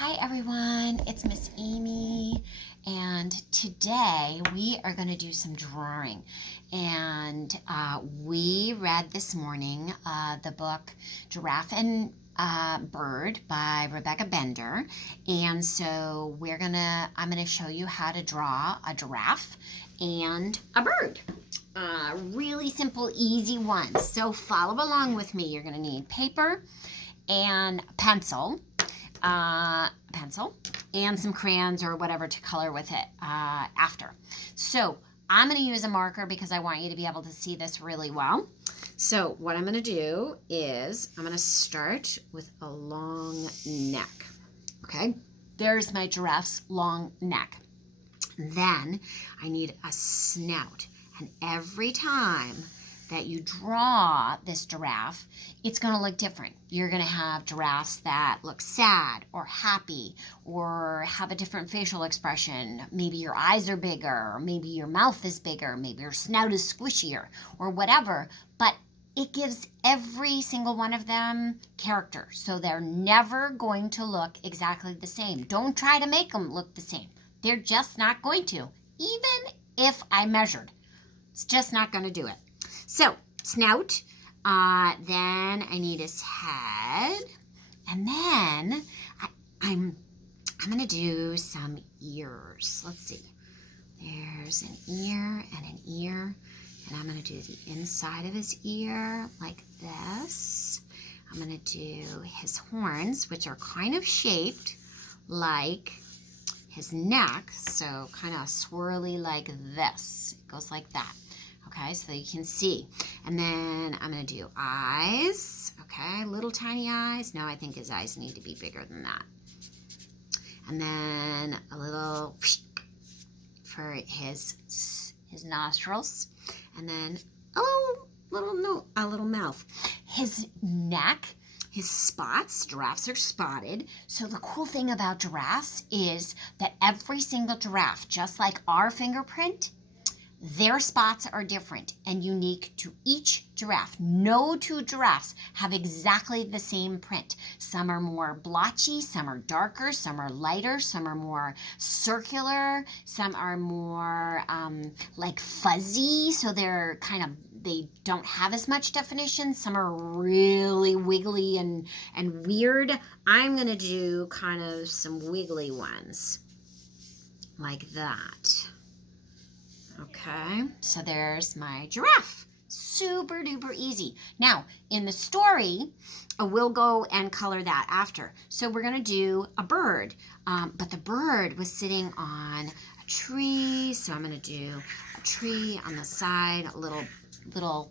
Hi everyone, it's Miss Amy, and today we are going to do some drawing. And we read this morning the book Giraffe and Bird by Rebecca Bender, and so I'm gonna show you how to draw a giraffe and a bird. Really simple, easy ones. So follow along with me. You're gonna need paper and pencil and some crayons or whatever to color with it after. So I'm going to use a marker because I want you to be able to see this really well. So what I'm going to do is I'm going to start with a long neck. Okay, there's my giraffe's long neck. Then I need a snout, and every time that you draw this giraffe, it's going to look different. You're going to have giraffes that look sad or happy or have a different facial expression. Maybe your eyes are bigger, or maybe your mouth is bigger, maybe your snout is squishier or whatever, but it gives every single one of them character. So they're never going to look exactly the same. Don't try to make them look the same. They're just not going to, even if I measured. It's just not going to do it. So, snout, then I need his head, and then I'm going to do some ears. Let's see. There's an ear and an ear, and I'm going to do the inside of his ear like this. I'm going to do his horns, which are kind of shaped like his neck, so kind of swirly like this. It goes like that. Okay, so you can see. And then I'm going to do eyes. Okay, little tiny eyes. No, I think his eyes need to be bigger than that. And then a little for his nostrils. And then a little mouth. His neck, his spots, giraffes are spotted. So the cool thing about giraffes is that every single giraffe, just like our fingerprint, their spots are different and unique to each giraffe. No two giraffes have exactly the same print. Some are more blotchy, some are darker, some are lighter, some are more circular, some are more like fuzzy, so they don't have as much definition. Some are really wiggly and weird. I'm gonna do kind of some wiggly ones like that. Okay, so there's my giraffe. Super duper easy. Now, in the story, we'll go and color that after. So we're gonna do a bird, but the bird was sitting on a tree, so I'm gonna do a tree on the side, a little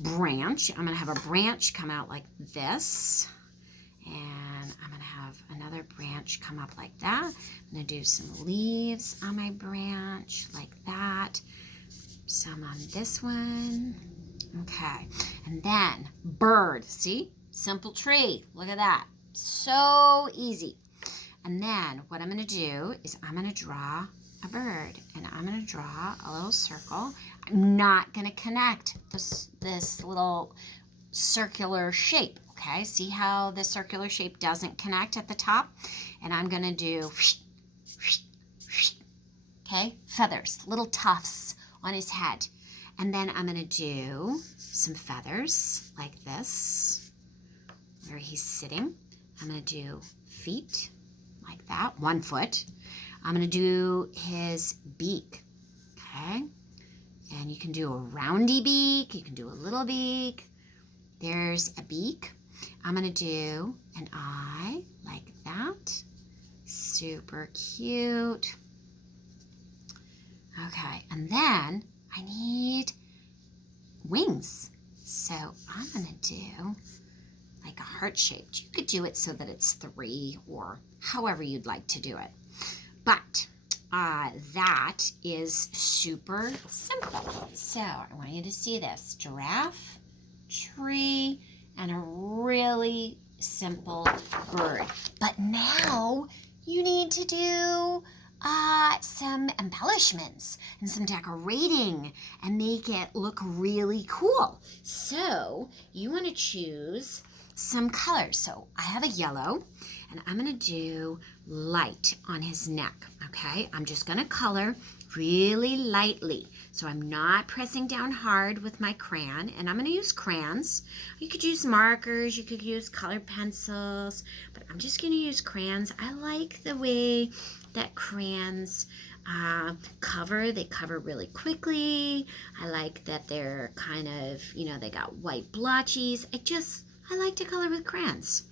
branch. I'm gonna have a branch come out like this, and I'm gonna have another branch come up like that. I'm gonna do some leaves on my branch like that, some on this one. Okay, and then bird. See, simple tree. Look at that, so easy. And then what I'm gonna do is I'm gonna draw a bird, and I'm gonna draw a little circle. I'm not gonna connect this little circular shape. Okay, see how the circular shape doesn't connect at the top? And I'm gonna do, okay, feathers, little tufts on his head. And then I'm gonna do some feathers like this, where he's sitting. I'm gonna do feet like that, 1 foot. I'm gonna do his beak, okay? And you can do a roundy beak, you can do a little beak. There's a beak. I'm gonna do an eye like that. Super cute. Okay, and then I need wings. So I'm gonna do like a heart-shaped. You could do it so that it's 3 or however you'd like to do it. But that is super simple. So I want you to see this. Giraffe, tree, and a really simple bird. But now you need to do some embellishments and some decorating and make it look really cool. So you want to choose some colors. So I have a yellow, and I'm gonna do light on his neck, okay? I'm just gonna color really lightly. So I'm not pressing down hard with my crayon, and I'm gonna use crayons. You could use markers, you could use colored pencils, but I'm just gonna use crayons. I like the way that crayons they cover really quickly. I like that they're kind of, they got white blotches. I like to color with crayons.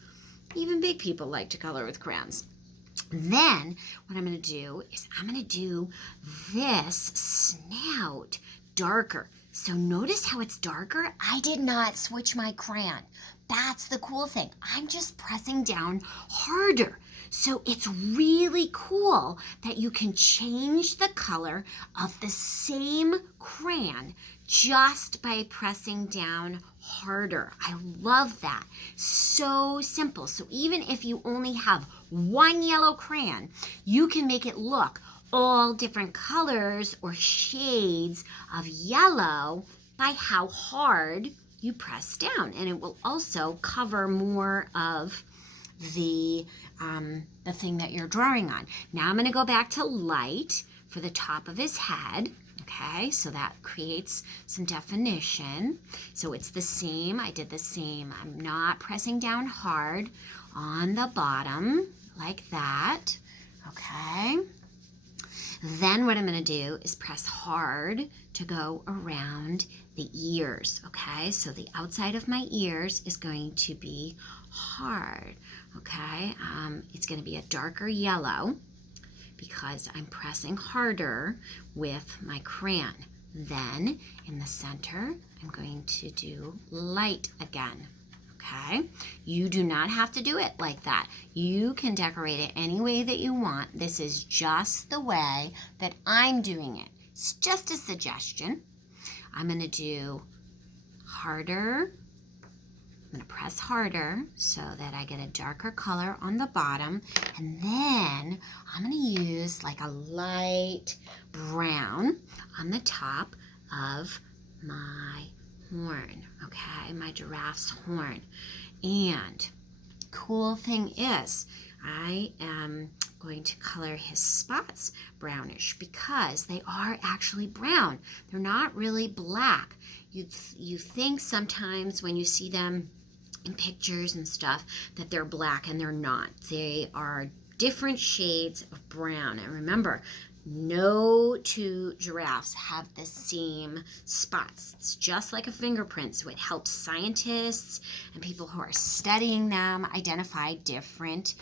Even big people like to color with crayons. Then what I'm going to do is I'm going to do this snout darker. So notice how it's darker? I did not switch my crayon. That's the cool thing. I'm just pressing down harder. So it's really cool that you can change the color of the same crayon just by pressing down harder. I love that. So simple. So even if you only have one yellow crayon, you can make it look all different colors or shades of yellow by how hard you press down. And it will also cover more of the thing that you're drawing on. Now I'm going to go back to light for the top of his head. Okay, so that creates some definition. So it's the same. I did the same. I'm not pressing down hard on the bottom like that. Okay. Then what I'm going to do is press hard to go around the ears. Okay, so the outside of my ears is going to be hard. Okay, it's going to be a darker yellow because I'm pressing harder with my crayon. Then in the center, I'm going to do light again. Okay, you do not have to do it like that. You can decorate it any way that you want. This is just the way that I'm doing it. It's just a suggestion. I'm going to do harder. I'm going to press harder so that I get a darker color on the bottom. And then I'm going to use like a light brown on the top of my horn, okay, my giraffe's horn. And cool thing is, I am going to color his spots brownish because they are actually brown. They're not really black. You think sometimes when you see them in pictures and stuff that they're black, and they're not. They are different shades of brown. And remember, no two giraffes have the same spots. It's just like a fingerprint, so it helps scientists and people who are studying them identify different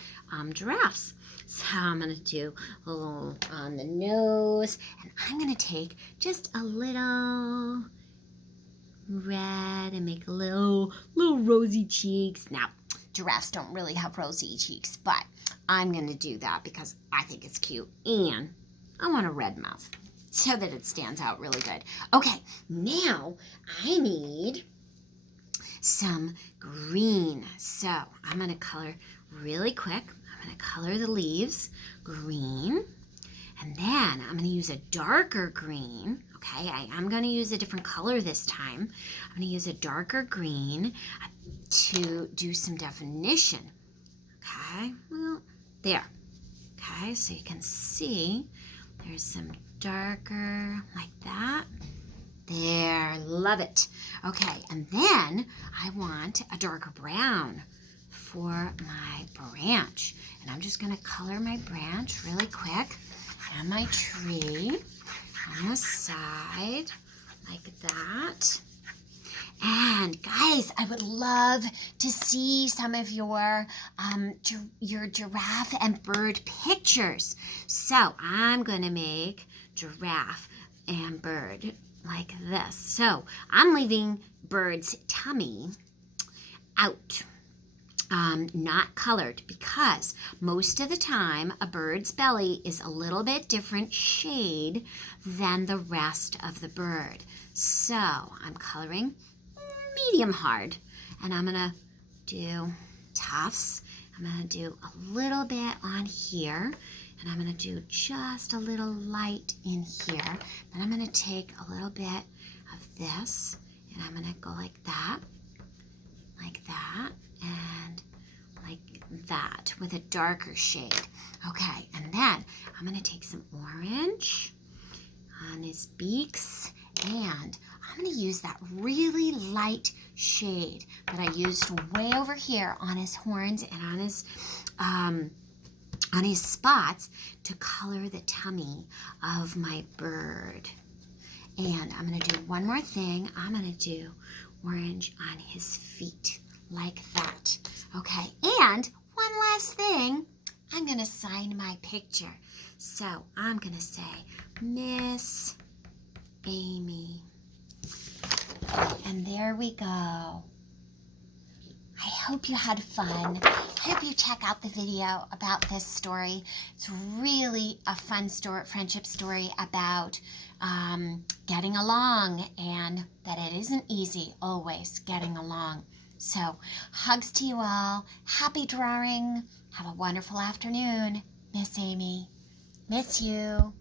giraffes. So I'm going to do a little on the nose, and I'm going to take just a little red and make a little rosy cheeks. Now, giraffes don't really have rosy cheeks, but I'm going to do that because I think it's cute, and I want a red mouth so that it stands out really good. Okay, now I need some green. So I'm going to color really quick. I'm going to color the leaves green, and then I'm going to use a darker green. Okay, I am going to use a different color this time. I'm going to use a darker green to do some definition. Okay, well, there. Okay, so you can see there's some darker like that. There, love it. Okay, and then I want a darker brown for my branch. And I'm just going to color my branch really quick and my tree on the side like that. And guys, I would love to see some of your giraffe and bird pictures. So I'm going to make giraffe and bird like this. So I'm leaving bird's tummy out. Not colored, because most of the time a bird's belly is a little bit different shade than the rest of the bird. So I'm coloring medium hard, and I'm gonna do tufts. I'm gonna do a little bit on here, and I'm gonna do just a little light in here. Then I'm gonna take a little bit of this, and I'm gonna go like that, and like that with a darker shade. Okay, and then I'm going to take some orange on his beaks, and I'm going to use that really light shade that I used way over here on his horns and on his spots to color the tummy of my bird. And I'm going to do one more thing. I'm going to do orange on his feet like that. Okay, and one last thing. I'm going to sign my picture. So I'm going to say, Miss Amy. And there we go. I hope you had fun. I hope you check out the video about this story. It's really a fun story, friendship story about getting along, and that it isn't easy always getting along. So hugs to you all. Happy drawing. Have a wonderful afternoon. Miss Amy. Miss you.